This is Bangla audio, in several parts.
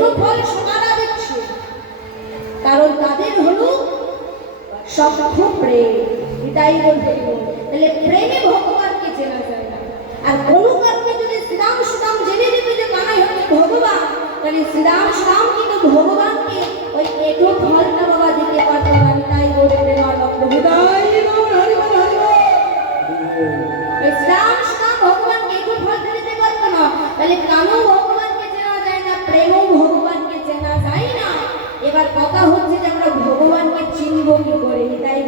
একটু ফল সমানা দিচ্ছে, কারণ তাদের হলো সক্ষ প্রেম। এটাই বলতে তাহলে প্রেমে ভগবানকে চেনা যায় না। আর কোনো কারণে যদি শ্রীরাম সুদাম জেনে যেতে যে কানাই হচ্ছে ভগবান, তাহলে শ্রীরাম সুদাম কিন্তু ভগবানকে ওই একটু ফলটা বাবা দিতে পারতো না। তাই বলে প্রেমানন্দ হৃদয় শ্রীরাম সুদাম ভগবানকে একটু ফল দিতে পারতো না, তাহলে কানও ভগবানকে চেনা যায় না, প্রেমও ভগবানকে চেনা যায় না। এবার কথা হচ্ছে যে আমরা ভগবানকে চিনব কি করে? তাই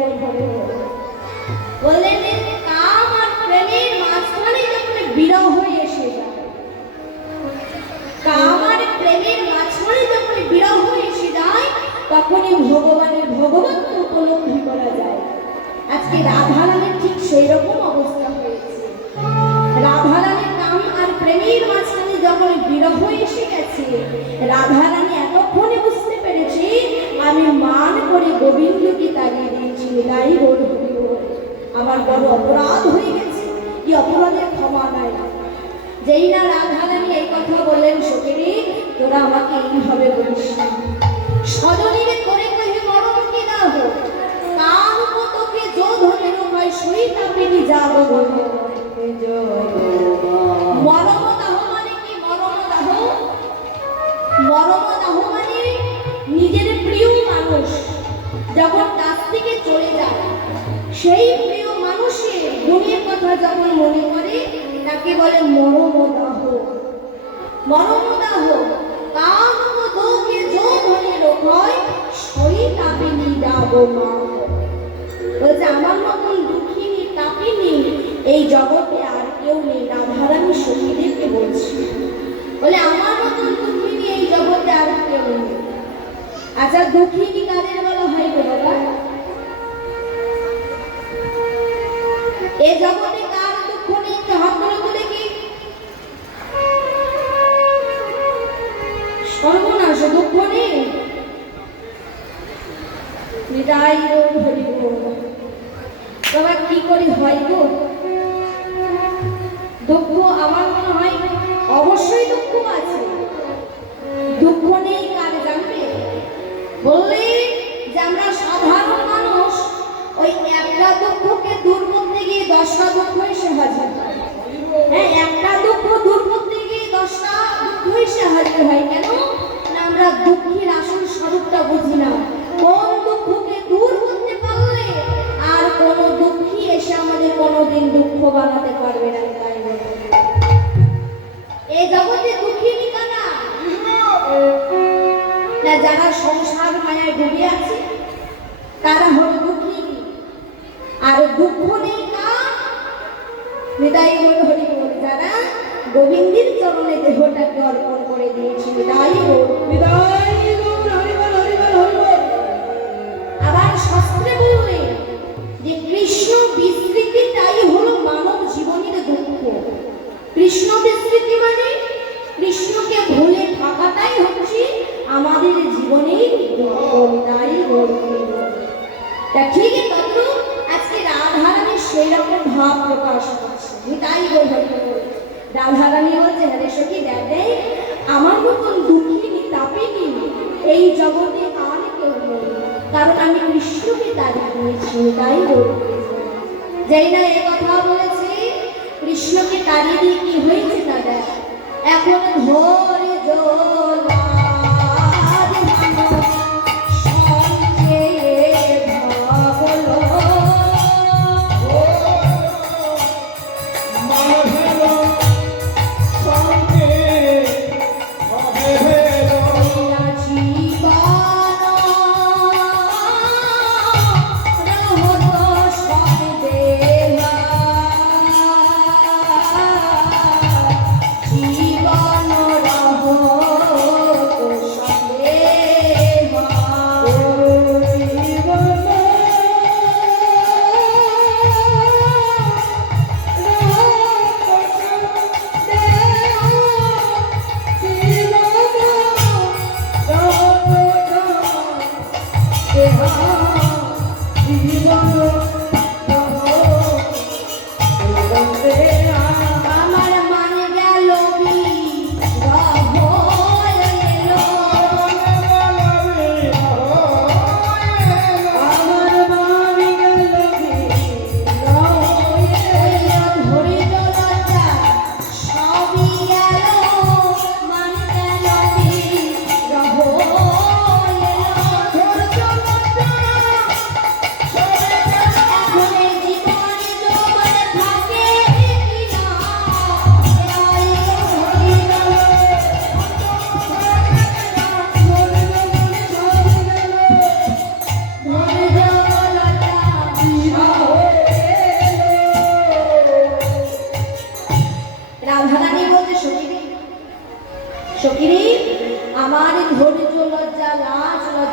বললেন কাম আর প্রেমের মাঝখানে যখন বিরহ এসে যায়, কাম আর প্রেমের মাঝখানে যখন বিরহ এসে যায়, তখনই ভগবানের ভগবত্ব উপলব্ধি করা যায়। আজকে রাধারানীর ঠিক সেই রকম অবস্থা হয়েছে। রাধারানীর কাম আর প্রেমের মাঝখানে যখন বিরহ এসে গেছে, রাধারানী এতক্ষণে বুঝতে পেরেছে আমি মান করে গোবিন্দকে তাড়িয়ে দিয়েছি, তাই বলব আমার বড় অপরাধ হয়ে গেছে, কি অপরাধের ক্ষমা নাই। যেই না রাধারানী এই কথা বললেন, সখীরে তোরা আমাকে এইভাবে বলিস না, সজনীরে করে কহে মরণ কি না হো, কাম তোকে যোধনের হয় সইতা পেনি যাব মরমদাহ। মানে কি মরমদাহ? মরমদাহ মানে নিজের প্রিয় মানুষ যখন কাছ থেকে চলে যায়, সেই প্রিয় মানুষের গুণের কথা যখন মনে করে তাকে বলে মরমদাহ। মরমদাহ কাম তোকে যোধনের হয় সইতা পেনি যাব মা। বলছে আমার মতন দুঃখিনী তাপিনী এই জগতে আর কেউ নেই। রাধারানী সখীদেরকে বলছি, বলে আমার মতন দুঃখিনী এই জগতে আর কেউ নেই। আচ্ছা দুঃখিনী কাদের বলা হয় গো বাবা? এ জগতে কার দুঃখ নেই? হাত ধরে তো দেখি। সর্বনাশ, দুঃখ নেই। নিতাই হরি বাবা কি করে হয় গো? দুঃখ আমার মনে হয় অবশ্যই দুঃখ আছে। দুঃখ নেই কার জানবে? বললে যে আমরা সাধারণ মানুষ ওই একটা দুঃখকে দূর করতে গিয়ে 10টা দুঃখ এসে হাজির হয়। হ্যাঁ, একটা দুঃখ দূর করতে গিয়ে 10টা দুঃখ এসে হাজির হয়। কেন না আমরা দুঃখের আসল স্বরূপটা বুঝি না। কোন দুঃখকে দূর করতে পারলে আর কোন দুঃখী এসে আমাদের কোনোদিন দুঃখ বানাতে পারবে না। তাই এই জগতে দুঃখিনী কারা? না যারা সংসার মায়ায় ডুবে আছে তারা হলো দুঃখিনী। আর দুঃখ নেই কার? হৃদয় হরি বল, যারা গোবিন্দের চরণে দেহটাকে অর্পণ করে দিয়েছে। হৃদয় হৃদয় আবার শাস্ত্রে বললেন যে কৃষ্ণ বিস্মৃতিটাই হলো মানব জীবনের দুঃখ। কৃষ্ণ বিস্মৃতি মানে কৃষ্ণকে ভুলে থাকাটাই হচ্ছে আমাদের জীবনের দুঃখ। ঠিক তত আজকে রাধারানীর সেই রকম ভাব প্রকাশ করছে। তাই রাধারানী বলছে, হরে সখী দেখ আমার মতন দুঃখিনী তাপিনী এই জগতে আর কেউ নেই, কারণ আমি কৃষ্ণকে তাড়িয়ে দিয়েছি। তাই যেই না এই কথা বলেছে, কৃষ্ণকে তাড়িয়ে দিয়ে কি হয়েছে দাদা? এখন ধরে জোলা জীবন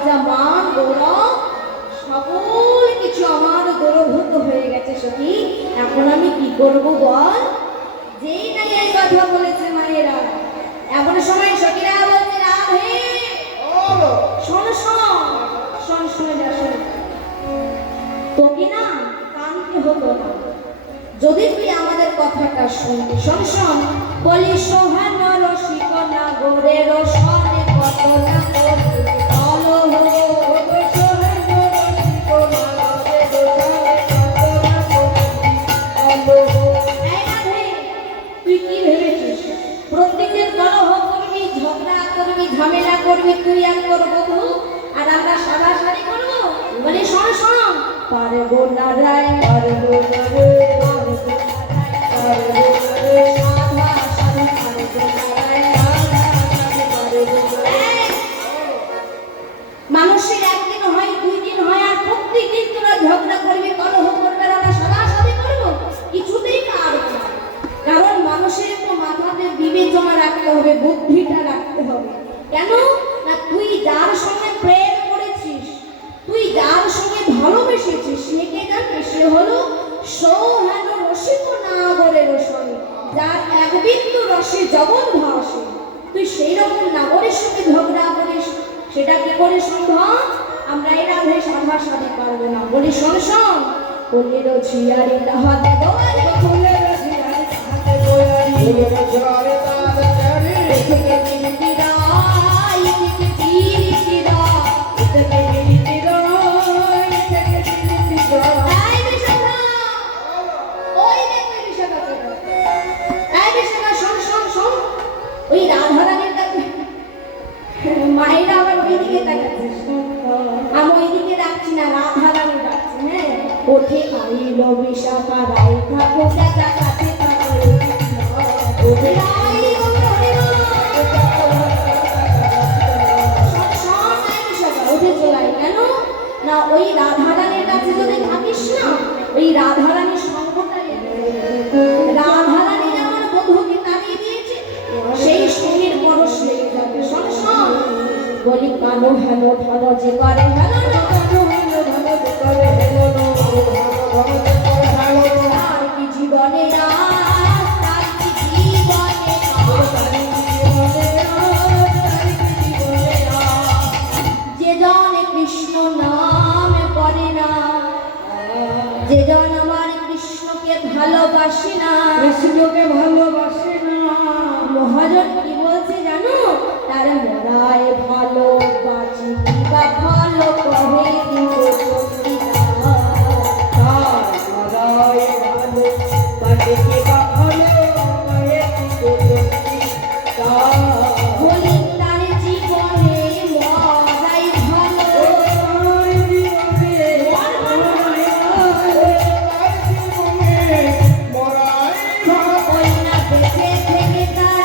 লজ্জা মান গৌরব সকল কিছু আমার দূরভূত হয়ে গেছে সখী। এখন আমি কি করব বল? যেই নাই এই কথা বলেছে মায়েরা, এমন সময় সখীরা বলছে রাধে শোন শোন শোন শুনে যা শোন। তোকে না কানতে হতো না যদি তুই আমাদের কথাটা শুনবি। শোন শোন বলি সোহান রসিক না গোরে রসনে কত না করবি বলো তুই কি ভেবেছিস প্রত্যেকের কলহ করবি, ঝগড়া করবি, ঝামেলা করবি তুই আর তোর বধূ, আর আমরা সাদা শাড়ি করবো? বলি শোন শোন পারবো না রায় পারবো না রে পারবো না রায় সাধা সাধা পারবো না রায় মানুষের একদিন হয় 2 দিন হয় আর প্রত্যেকদিন তোরা ঝগড়া করবি কলহ করবে আর আমরা সাদা শাড়ি করবো? কিছুতেই পারবো না। কারণ মানুষের একটু মাথাতে বিবেচনা রাখতে হবে, বুদ্ধিটা রাখতে হবে। কেন না তুই যার সঙ্গে প্রেম করেছিস, তুই যার সঙ্গে ভালোবেসেছিস সে কে জানিস? সে হলো সৌহান রসিক নাগরের রসনে, যার এক বিন্দু রসে জগৎ ভাসে। তুই সেই রকম নাগরের সঙ্গে ঝগড়া করিস, সেটা কি করে সম্ভব? আমরা এই রাধে সাধা সাধে পারবো না। বলি শোন শোন বলির ঝিয়ারি তাহাতে দোয়ারে ফুলের ঝিয়ারি তাহাতে দোয়ারি ঝারে তাহাতে চারি থেকে মিলতি রাই থেকে তিরিতি রাই থেকে মিলতি রাই থেকে তিরিতি রাই। এই বিশাখা ওই দেখবে বিশাখা এই বিশাখা শোন শোন শোন ওই রাধারানীর কাছে মায়েরা আবার ওইদিকে তাকাচ্ছে, আমি ওইদিকে ডাকছি না, রাধারানী ডাকছে। হ্যাঁ ওঠে আইলো বিশাখা রাই ঠাকুর দেখা কাছে ওঠে উঠে চলাই। কেন না ওই রাধারানীর কাছে যদি থাকিস না, ওই রাধারানীর সঙ্গটা রাধারানী যেমন বধূকে তাড়িয়ে দিয়েছে সেই সঙ্গীর পরশ লেগে যাবে। শোন শোন বলি কানো হেলো ভালো যে করে হেলো না কানো হেলো ভালো যে করে হেলো না তার কি জীবনে তার কি জীবনে যে জন কৃষ্ণ নাম করে না, যে জন আমার কৃষ্ণকে ভালোবাসে না, কৃষ্ণকে ভালোবাসে না, মহাজন কি বলছে জানো? তার মরায় ভালো বাঁচি বা ভালো কহে দিব তার মরায় ভালো বাঁচি বা ভালো কহে দিব বলি তার জীবনে মরাই ভালো ওই না বেঁচে থেকে তার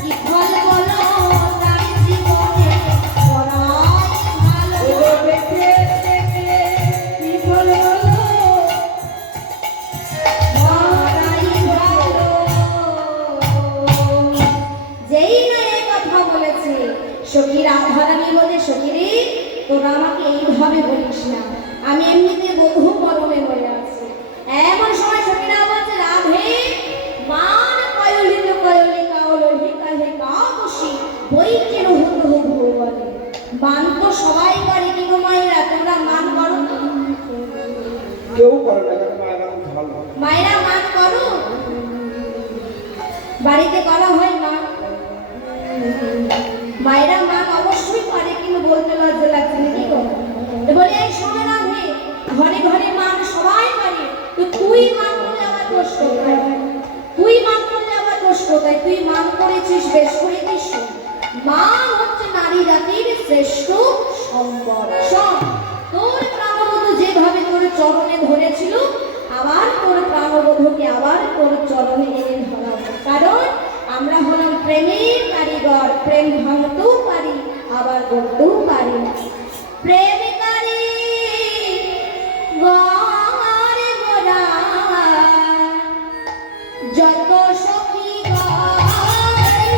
কি ফল বলো? তার জীবনে মরাই ভালো বেঁচে থেকে কি ফল বলো? মরাই ভালো। যেই না এই কথা বলেছে সখী রাধারানী বলে সখী রে তোরা আমাকে এইভাবে বলিস না, আমি এমনিতে বধূ পরমে মরে আছি। এমন সময় সখীরা বলছে রাধে মান কয়লিত কয়লি কাওলহি কাহে কাবসি বই কেন হুত হুত বলে। মান তো সবাই করে কি গো মায়েরা, তোমরা মান করো? কেউ করে না, মায়েরা ভালো মায়েরা মান করো? বাড়িতে করা হয় মান? মায়েরা মান অবশ্যই করে, কিন্তু বলতে লজ্জা লাগছে না কি গো? বলে এই শোনো রাধে ঘরে ঘরে মান সবাই করে, তো তুই মান করলে আমার দোষ কোথায়? তুই মান করলে আমার দোষ কোথায়? তুই মান করেছিস বেশ করেছিস। মান হচ্ছে নারী জাতির শ্রেষ্ঠ সম্পদ। শোন তোর প্রাণবধূ যেভাবে তোর চরণে ধরেছিল, আবার তোর প্রাণবধূকে আবার তোর চরণে এনে ধরাবো। কারণ আমরা হলাম প্রেমের কারিগর, প্রেম ভাঙতেও পারি আবার গড়তেও পারি। প্রেমিকারি গরে গোরা যত সখী গরে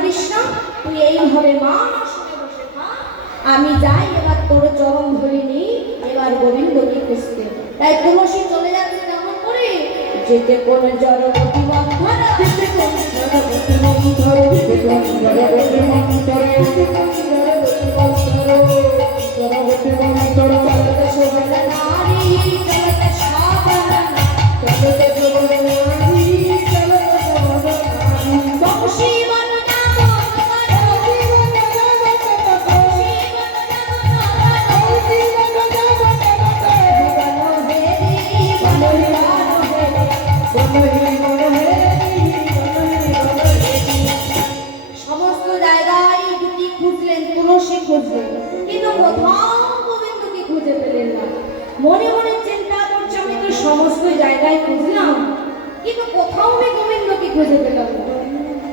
করিস না, তুই এইভাবে মান আসনে বসে থাক। আমি যাই এবার তোর চরণ ধরে নি, এবার গোবিন্দকে খুঁজতে। তাই তুলসী চলে যাচ্ছে কেমন করে, যেতে কোন জড়বতী বন্ধনা, যেতে কোন জড়বতী বন্ধনা, যেতে কোন জড়বতী বন্ধনা, যেতে কোন জড়বতী বন্ধনা, জড়বতী বন্ধনা। চলতে শোভন নারী, চলতে সাবধান, চলতে শোভন নারী, চলতে শোভন নারী। বংশী বন নাম তোমার, বংশী বন নাম তোমার, বংশী বন নাম তোমার, বংশী বন নাম তোমার। বন হেরি, বন হেরি, সমস্ত জায়গায় দুটি খুঁজলেন, তুলসী খুঁজলেন, কিন্তু কোথাও গোবিন্দকে খুঁজে পেলেন না। মনে মনে চিন্তা করছে, আমি তো সমস্ত জায়গায় খুঁজলাম, কিন্তু কোথাও আমি গোবিন্দকে খুঁজে পেলাম না।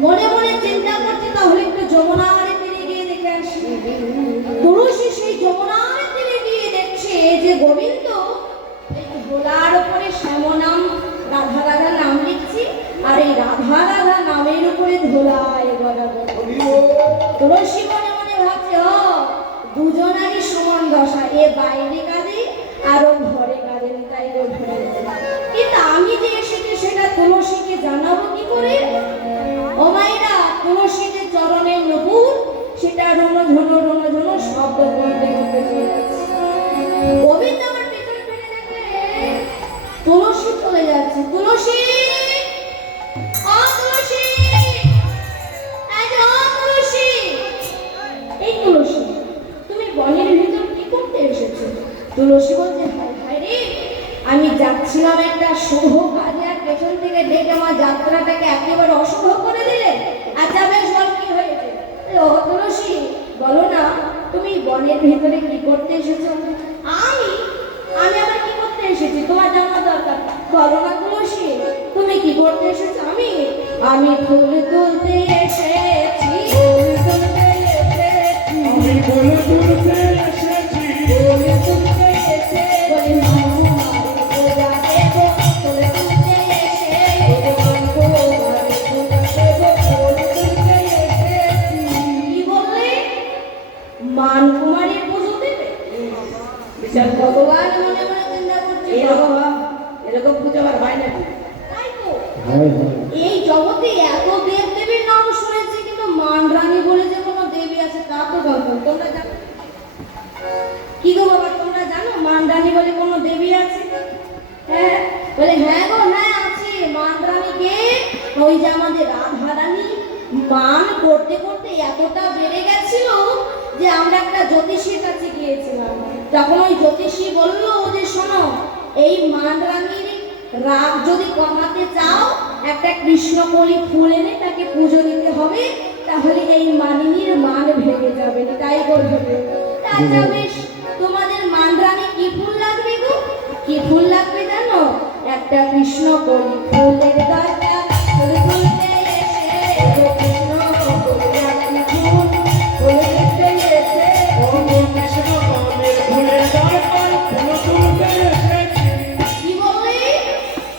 মনে মনে চিন্তা করছে, তাহলে একটু যমুনার তীরে গিয়ে দেখে আসি। তুলসী সেই যমুনার তীরে গিয়ে দেখছে যে গোবিন্দ এই ভোলার উপরে শ্যামনাম রাধা রাধা নাম লিখছি, আর এই রাধা রাধা নামের উপরে ধোলায় গড়াগড়ি। তুলসী মনে মনে ভাবছে, ও দুজনারই সমান দশা, এ বাইরে কাঁদে আর ও ঘরে কাঁদে, তাই ও ধরে। কিন্তু আমি যে এসেছি সেটা তুলসীকে জানাবো কি করে? ও মায়েরা, তুলসীতে চরণের নূপুর সেটা রণ শব্দ করতে করতে চলে যাচ্ছে। গোবিন্দ আমার পেছনে ফিরে দেখলে তুলসী চলে যাচ্ছে। তুলসী, ও তুলসী, ও তুলসী, এই তুলসী, তুমি বনের ভিতর কি করতে এসেছো? তুলসী বলছে, হায় হায় রে, আমি যাচ্ছিলাম একটা শুভ কাজে, আর পেছন থেকে ডেকে আমার যাত্রাটাকে একেবারে অশুভ করে দিলে। আচ্ছা বেশ, বল কি হয়েছে? ও তুলসী, বলো না, তুমি বনের ভিতরে কি করতে এসেছো? আমি আমি আবার কি করতে এসেছি তোমার জানা দরকার। বলো না তুলসী, তুমি কি করতে এসেছো? আমি ফুল তুলতে এসেছি, ফুল তুলতে এসেছি, আমি ফুল তুলতে এসেছি, ফুল তুলতে এসেছি, বলি মাগো পূজা দেব, ফুল তুলতে এসেছি, মাগো পূজা দেব, ফুল তুলতে এসেছি। কি বললে? মান কুমারীর পুজো দেবে? বিচার ভগবান মনে মনে চিন্তা করছে, এরকম পুজো আর হয় না। তাই তো এই জগতে এত দেব দেবীর নাম শুনেছি, কিন্তু মানরানী বলে যে কোনো দেবী আছে তা তো জানতাম। তোমরা জানো কি গো বাবা, তোমরা জানো মানরানী বলে কোনো দেবী আছে? হ্যাঁ, বলে হ্যাঁ গো, হ্যাঁ আছে। মানরানী কে? ওই যে আমাদের রাধা রানী মান করতে করতে এতটা বেড়ে গেছিল যে আমরা একটা জ্যোতিষীর কাছে গিয়েছিলাম। তখন ওই জ্যোতিষী বললো যে শোনো, এই মানরানীর রাগ যদি কমাতে চাও, একটা কৃষ্ণকলি ফুল এনে তাকে পুজো দিতে হবে, তাহলে এই মানিনীর মান ভেঙে যাবে। তাই বলবে। আচ্ছা বেশ, তোমাদের মানরানী কি ফুল লাগবে গো? কি ফুল লাগবে জানো? একটা কৃষ্ণকলি ফুলের গাছা, ফুল তুলতে এসে কৃষ্ণকলি একটা ফুল, ফুল তুলতে এসে কৃষ্ণকলির ফুলের গাছা, ফুল তুলতে এসেছি। কি বলে?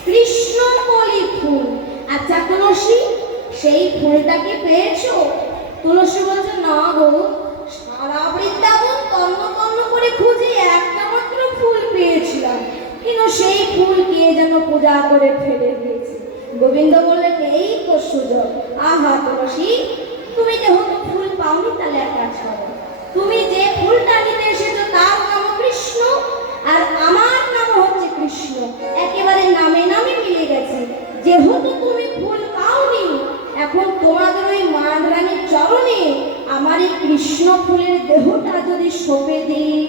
কৃষ্ণকলি ফুল। আচ্ছা তুলসী, সেই ফুলটা কি পেয়েছো? তুলসী বলছে, না গো, সারা বৃন্দাবন তন্ন তন্ন করে খুঁজে একটা মাত্র ফুল পেয়েছিলাম, কিন্তু সেই ফুল কে যেন পূজা করে ফেলে দিয়েছে। গোবিন্দ বললেন, এই তো সুযোগ। আহা তুলসী, তুমি যেহেতু ফুল পাওনি, তাহলে এক কাজ করো, তুমি যে ফুলটা নিতে এসেছো তার নাম কৃষ্ণ, আর আমার নাম হচ্ছে কৃষ্ণ, একেবারে নামে নামে মিলে গেছে। যেহেতু তুমি ফুল পাওনি, এখন তোমাদের ওই মানরানীর চরণে আমার এই কৃষ্ণ ফুলের দেহটা যদি সঁপে দিই,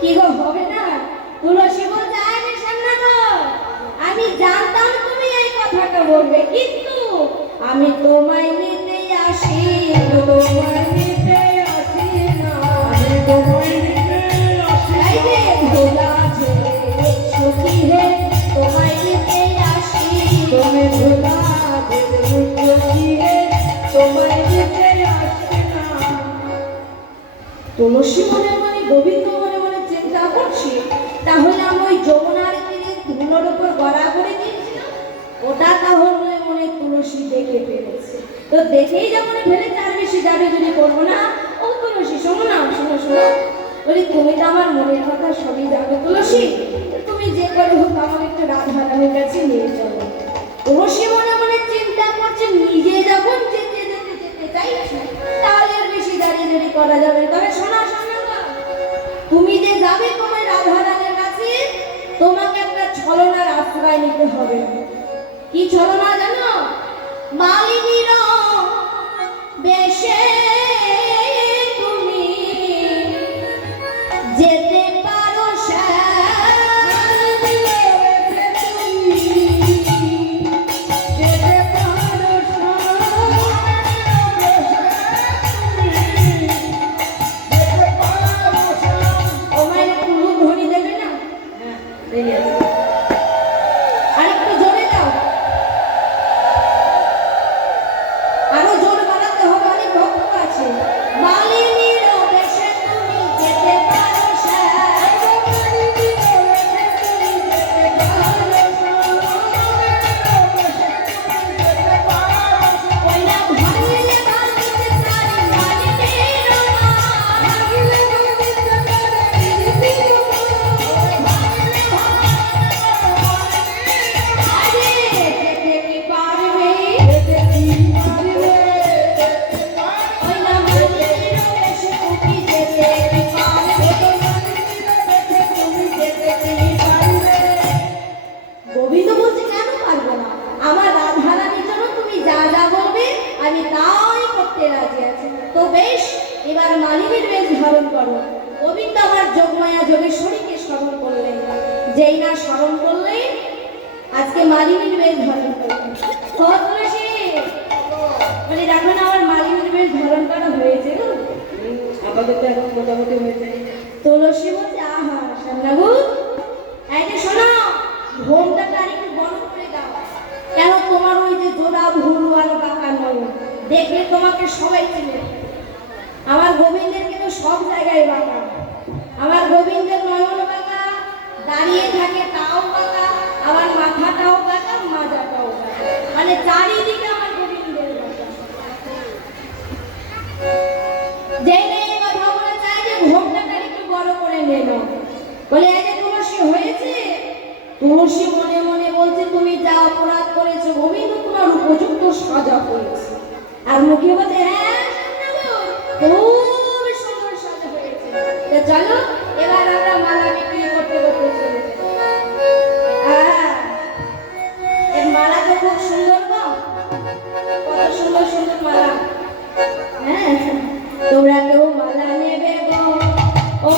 কি গো, হবে না? তুলসী বলতে, আরে সামনে কর, আমি জানতাম তুমি এই কথাটা বলবে, কিন্তু আমি তোমায় নিতে আসি, তোমায় নিতে আসি না, আমি তোমায় নিতে আসি, এই যে ভোলা ছেলে সখী হে, তোমায় নিতে আসি, তুমি ভোলা ছেলে সখী হে, তোমায় নিতে আসি না। তুলসী মনে মনে, গোবিন্দ মনে মনে চিন্তা করছি, তাহলে আমি ওই যমুনার তীরে ধুলোর উপর গড়া করে দিয়েছিলাম, ওটা তাহলে মনে মনে তুলসী দেখে ফেলেছে। তো দেখেই যখন ফেলেছে আর বেশি যাবে যদি করবো না। ও তুলসী শোনো না, শোনো শোনো, বলি তুমি তো আমার মনের কথা সবই জানো তুলসী, তুমি যে করে হোক আমার একটু রাধা রানীর কাছে নিয়ে চলো। তুলসী মনে মনে চিন্তা করছে নিজে যখন যেতে যেতে যেতে চাইছে তাহলে আর বেশি দাঁড়িয়ে দেরি করা যাবে। তবে শোনা শোনা না, তুমি যে যাবে তোমার রাধা রানীর কাছে, তোমাকে একটা ছলনার আশ্রয় নিতে হবে। কি ছলনা জানো? মালিনীর বেশে তুমি যেতে পারো আরেকটু জোরে দাও, আরো জোর বাড়াতে হবে, অনেক ভক্ত আছে। মালিনীর বেশে তুমি যেতে পারো গোবিন্দ বলছে কেন পারবো না, আমার রাধা রানীর জন্য তুমি যা যা বলবে আমি তাই করতে রাজি আছি। তো বেশ, এবার মালিনীর বেশ ধারণ করো। গোবিন্দ আমার যোগমায়া যোগেশ্বরীকে স্মরণ করলেন, যেই না স্মরণ করলেন আজকে মালিনীর বেশ ধারণ করলেন। তুলসী বলি দেখো না আমার মালিনীর বেশ ধারণ করা হয়েছে গো। আপাতত এখন মোটামুটি হয়েছে। তুলসী বলছে আহা সামনাগু, এই যে শোনো, ঘোমটা একটু বন্ধ করে দাও। কেন তোমার ওই যে জোড়া ভুরু আর বাঁকা নয়, দেখলে তোমাকে সবাই চিনে। আমার গোবিন্দের কিন্তু সব জায়গায় বাঁকা, আমার গোবিন্দের নয়ন বাঁকা, দাঁড়িয়ে থাকে তাও বাঁকা, আবার মাথাটাও বাঁকা, মাজাটাও বাঁকা, মানে চারিদিকে আমার গোবিন্দের বাঁকা। যেই মেয়ে কথা বলে চাই যে ঘোমটাটা একটু বড় করে নেব, বলে এই যে তুলসী হয়েছে। তুলসী মনে মনে বলছে তুমি যা অপরাধ করেছো গোবিন্দ তোমার উপযুক্ত সাজা হয়েছে। আর মুখে বলছে হ্যাঁ খুব সুন্দর সাজা হয়েছে। তো চলো এবার আমরা মালা বিক্রি করতে করতে চলে যাই। এই মালা তো খুব সুন্দর, কত সুন্দর সুন্দর মালা। হ্যাঁ তোমরা কেউ মালা নেবে গো, ও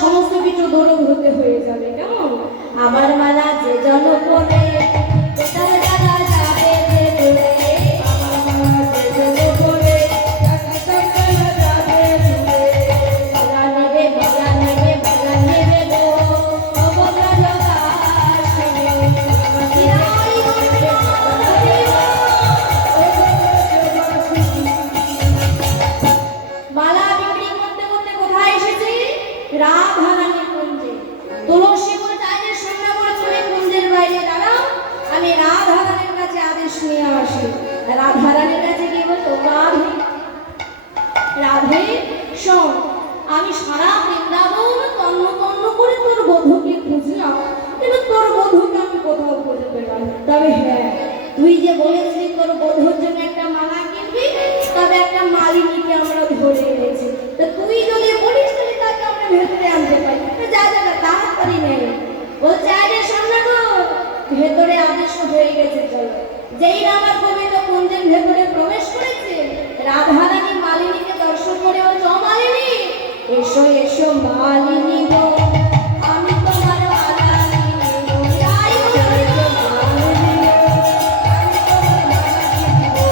সমস্ত কিছু দূরে হতে হয়ে যাবে। কেমন আমার মালা যে জন পরে তার দাদা যাবে যে দূরে, আমার মালা যে জন পরে তার দাদা যাবে দূরে। মালা নেবে মালা নেবে মালা নেবে গো, অবলা জগা আসবে মালা বিক্রি করতে করতে কোথায় এসেছি? রাধা রানীর কুঞ্জে। তুলসী বলতে আজের সন্ধ্যা করে তুমি কুঞ্জের বাইরে দাঁড়াও, আমি রাধা রানীর কাছে আদেশ নিয়ে আসি। রাধা রানীর কাছে গিয়ে বলতো রাধে রাধে শোন, আমি সারা বৃন্দাবন তন্ন তন্ন করে তোর বধূকে খুঁজলাম, কিন্তু তোর বধূকে আমি কোথাও খুঁজে পেলাম। তবে হ্যাঁ তুই যে বলেছিলি তোর বধূর জন্য একটা মালা কিনবি, তবে একটা মালিনীকে আমরা ধরে এনেছি। তো তুই যদি বলিস তাহলে তাকে আমরা ভেতরে আনতে পারি। তো যা যা যা, তাড়াতাড়ি নেই। বলছে আরে সামনে গো, ভেতরে আদেশ হয়ে গেছে, চলো। যেই না আমার গোবিন্দ কুঞ্জের ভেতরে প্রবেশ করেছে, রাধারানী মালিনীকে দর্শন করে বলছে, ও মালিনী, এসো এসো মালিনী গো, আমি তোমার মালা কিনবো। তাই বলে, এসো মালিনী গো,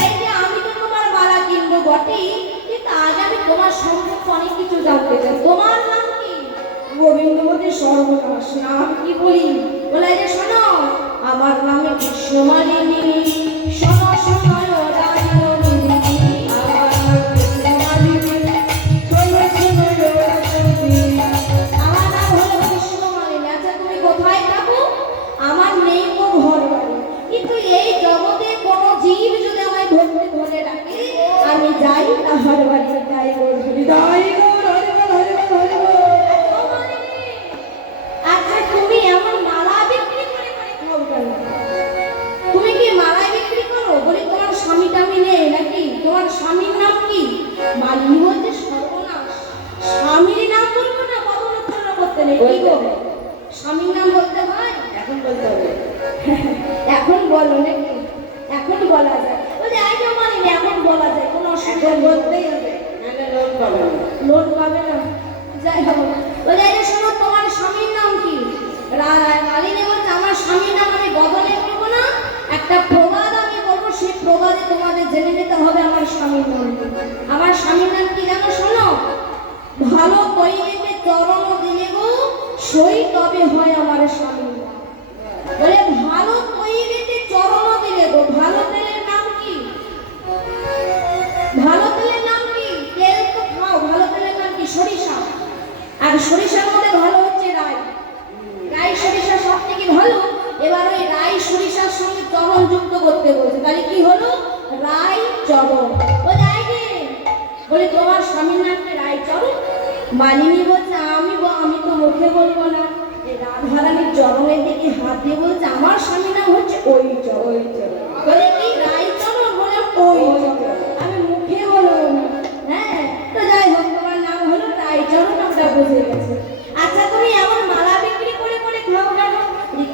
এই যে আমি তো তোমার মালা কিনবো বটেই, কিন্তু আজ আমি তোমার সম্পর্কে অনেক কিছু জানতে চাই। তোমার নাম কি? গোবিন্দবতী সর্বনাশ। নাম কি বলি? বলে যে শোনো, আমার নামে কৃষ্ণমালিনী, শোনো শোনো ও রাজনন্দিনী, আমার নাম কৃষ্ণমালিনী, শোনো শোনো ও রাজনন্দিনী। আমার নাম হলো কৃষ্ণমালিনী। আচ্ছা তুমি কোথায় থাকো? আমার নেই গো ঘর বাড়ি, কিন্তু এই জগতে কোনো জীব যদি আমায় ধরতে ধরে ডাকে, আমি যাই তাহার বাড়ি, তাই গো ধরি, তাই গো হরি বল, হরি বল, হরি বল। আচ্ছা তুমি এমন মালা বিক্রি করে করে খাও কেন? তুমি কি মালা বিক্রি করো? বলি তোমার স্বামী টামি নেই নাকি? তোমার স্বামীর নাম কি? মালিনী বলছে সর্বনাশ, স্বামীর নাম বলবো না, পদোচ্চারণ করতে নেই। কি গো, স্বামীর নাম বলতে হয়? এখন বলতে হবে। এখন বলো নাকি? এখন বলা যায়। বলছে আই না মালিনী, এখন বলা যায়, কোনো অসুবিধা এখন নেই। বলতেই হবে, নাহলে লোন পাবে না। লোন পাবে না, যাই হোক। বলে এই যে শোনো, তোমার স্বামীর নাম কি? মালিনী বলছে আমার স্বামীর নাম আমি বদলে করবো না, একটা প্রবাদ আমি বলবো, সেই প্রবাদে তোমাদের জেনে নিতে হবে আমার স্বামীর নাম কি। আমার স্বামীর নাম কি জানো? শোনো, ভালো তৈরিতে চরণ দিলে গো, সই তবে হয় আমার স্বামীর নাম। বলে ভালো তৈরিতে চরণ দিলে গো, ভালো তেলের নাম কি? ভালো তেলের নাম কি? তেল তো খাও, ভালো তেলের নাম কি? সরিষা। আর সরিষার মধ্যে ভালো হচ্ছে রাই, রাই সরিষা সব থেকে ভালো। এবার ওই রাই সরিষার সঙ্গে চরণ যুক্ত করতে বলছে, তাহলে কি হলো? রাই চরণ। ও যাই গে, বলে তোমার স্বামীর নাম কি? রাই চরণ। মালিনী বলছে আমি তো মুখে বলবো না, এই রাধারানীর চরণের দিকে হাত দিয়ে বলছে আমার স্বামীর নাম হচ্ছে ওই চরণ। বলে কি রাই চরণ? বলে ওই চরণ, আমি মুখে বলবো না। হ্যাঁ, তো যাই হোক, তোমার নাম হলো রায়চরণ, আমরা বুঝে গেছি। আচ্ছা তুমি এমন মালা বিক্রি করে করে খাও কেন?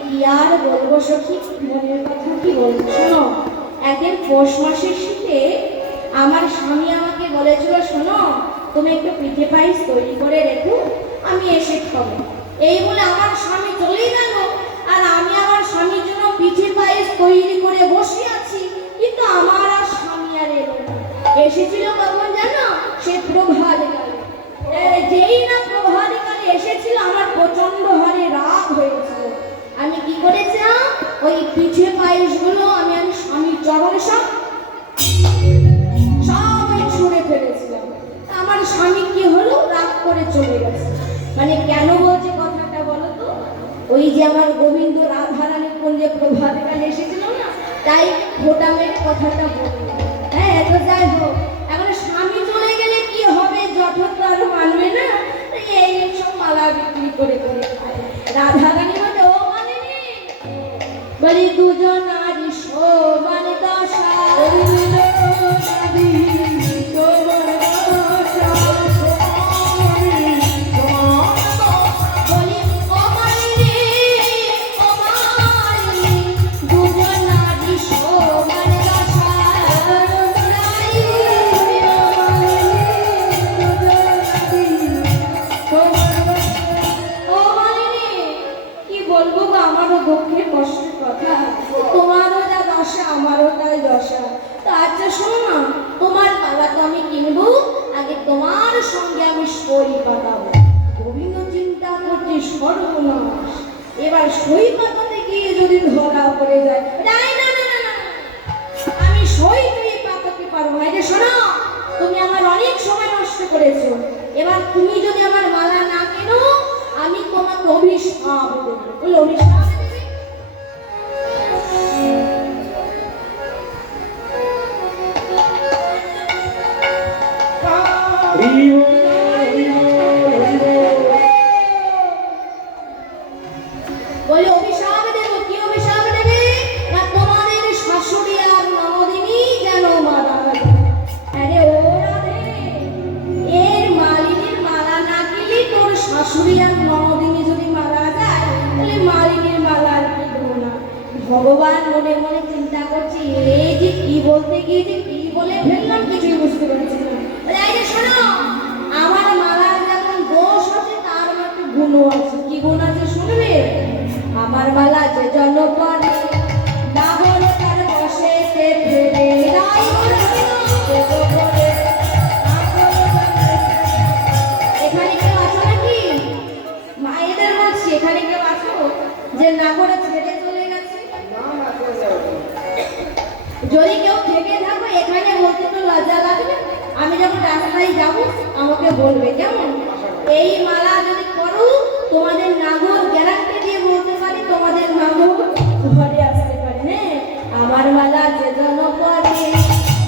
কি আর বলবো সখী, মনের কথা কি বলবো। শোনো, একদিন পৌষ মাসের শীতে আমার স্বামী আমাকে বলেছিল, শোনো তুমি একটু পিঠে পায়েস তৈরি করে রেখো, আমি এসে খাবো। এই বলে আমার স্বামী চলেই গেল, আর আমি আমার স্বামীর জন্য পিঠে পায়েস তৈরি করে বসে আছি, কিন্তু আমার আর স্বামী আর এলো না। এসেছিল কখন জানো? সে প্রভাতকালে। যেই না প্রভাতকালে এসেছিল, আমার প্রচন্ড হারে রাগ হয়েছিল। আমি কি করেছিলাম? ওই পিঠে পায়েসগুলো আমি স্বামীর চরণে সব ছুঁড়ে ফেলেছিলাম। আমার স্বামী কি হলো? রাগ করে চলে গেছে। মানে কেন বলছে কথাটা বলো তো? ওই যে আমার গোবিন্দ রাধারানীর কুঞ্জে প্রভাতকালে এসেছিল না, তাই ফোটা মেরে কথাটা বলল। হ্যাঁ, তো যাই হোক, এখন স্বামী চলে গেলে কি হবে? জঠর তো আর মানবে না, এই সব মালা বিক্রি করে করে খায়। রাধারানী বলে ও মালিনী, বলি দুজন নারী সমান দশা, বলি ও মালিনী, ও মালিনী, দুজন নারী সমান দশা। ও মালিনী, কি বলবো গো, আমারও দুঃখের কষ্টের কথা। তোমারও যা দশা, আমারও তাই দশা। তো আচ্ছা শোনো না, তোমার পালা তো আমি কিনবো, আগে তোমার সঙ্গে আমি সই পাতাবো। গোবিন্দ চিন্তা করছে সর্বনাশ, এবার সই পাতাতে গিয়ে যদি ধরা পড়ে যায়, যাই না না না না, আমি সই তুই পাতাতে পারবো না। এই যে শোনো, তুমি আমার অনেক সময় নষ্ট করেছো, এবার তুমি যদি আমার মালা না কেনো, আমি তোমাকে অভিশাপ দেবো। বলে অভিশাপ দেবে? হরি বল, হরি বল, হরি বল। বলতে গিয়ে যে কি বলে ফেললাম কিছুই বুঝতে পারছি না। বলে, এই যে শোনো, আমার মালার যেমন দোষ আছে তার মতো গুণও আছে। কি গুণ আছে শুনবে? আমার মালা যে জনপদে না হলো তার বসে সে ফেলে নাই বলে সে তো বলে না হলো তার এখানে কেউ আছো নাকি? মায়েদের বলছি, এখানে কেউ আছো যে না করে ছেড়ে চলে গেছে? না করে যাবো। যদি কেউ থেকে থাকো এখানে বলতে তো লজ্জা লাগবে। আমি যখন রাস্তায় যাবো আমাকে বলবে, কেমন? এই মালা যদি করো তোমাদের নাগর গ্যারান্টি দিয়ে বলতে পারি তোমাদের নাগর ঘরে আসতে পারে। হ্যাঁ, আমার মালা যে জন পরে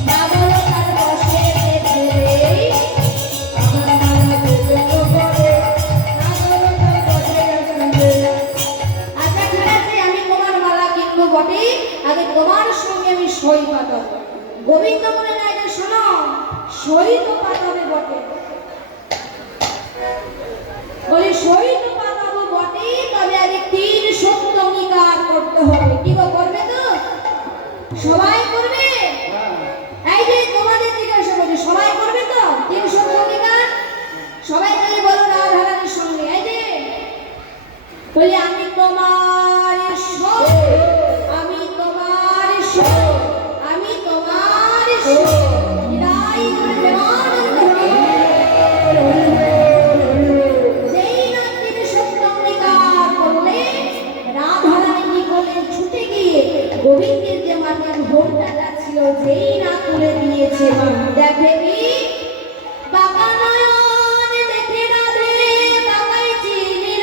না বলো তার বসে ফেলে, আমার মালা যে জন পরে না বলো তার বসে ফেলে। আচ্ছা ঠিক আছে, আমি তোমার মালা কিনবো বটে, আগে তোমার সঙ্গে আমি সই পাতাবো। গোবিন্দ বলে, না এটা শোনো, সই তো পাতাবে বটে। বলি সই তো পাতাবো বটে, তবে আগে 3 সত্য অঙ্গীকার করতে হবে। কি গো, করবে তো? সবাই করবে? এই যে তোমাদের জিজ্ঞাসা করছি, সবাই করবে তো 3 সত্য অঙ্গীকার? সবাই তাহলে বলো রাধারানীর সঙ্গে। এই যে বলি, আমি তোমার ঈশ্বর, আমি তোমার ঈশ্বর, আমি তোমার ঈশ্বর। বিদায় করে প্রেমানন্দ হরি। যেই না তিনি সত্য অঙ্গীকার করলে রাধারানী কি করলেন? ছুটে গিয়ে গোবিন্দের যে মাথার ঘোমটাটা ছিল যেই না তুলে দিয়েছে, দেখে কি বাবা নয়ন দেখে রাধে বাবাই চিনি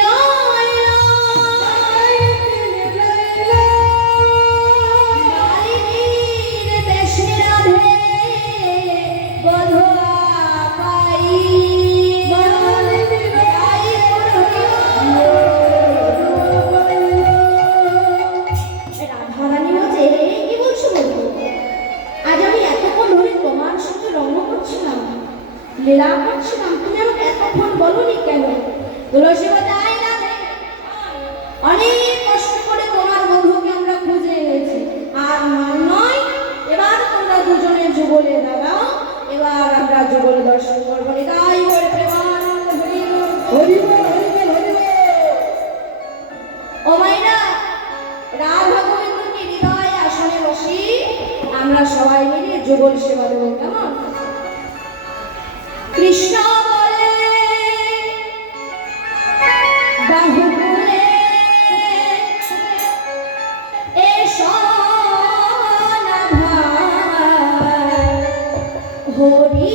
মালিনীর বেশে রাধে বধুয়া পাই। রাধারানী বলছে, কি বলছো বলবো? আজ আমি এতক্ষণ ধরে তোমার সঙ্গে রঙ্গ করছিলাম, লীলা করছিলাম, তুমি আমাকে এতক্ষণ বলনি কেন? তুলসী বাজাই রাধে, অনেক কষ্ট করে তোমার বন্ধুকে আমরা খুঁজে এনেছি, আর নয় এবার তোমরা দুজনে যুগলে দাঁড়াও, এবার আমরা যুগল দর্শন করবো। তাই করে প্রেমানন্দ হরি হরি হরি। ও মাইরা, রাধা গোবিন্দকে হৃদয় আসনে বসি আমরা সবাই মিলে যুগল সেবা দেবো, কেমন? কৃষ্ণ বলে বাহুবলে এসো না ভাই, হরি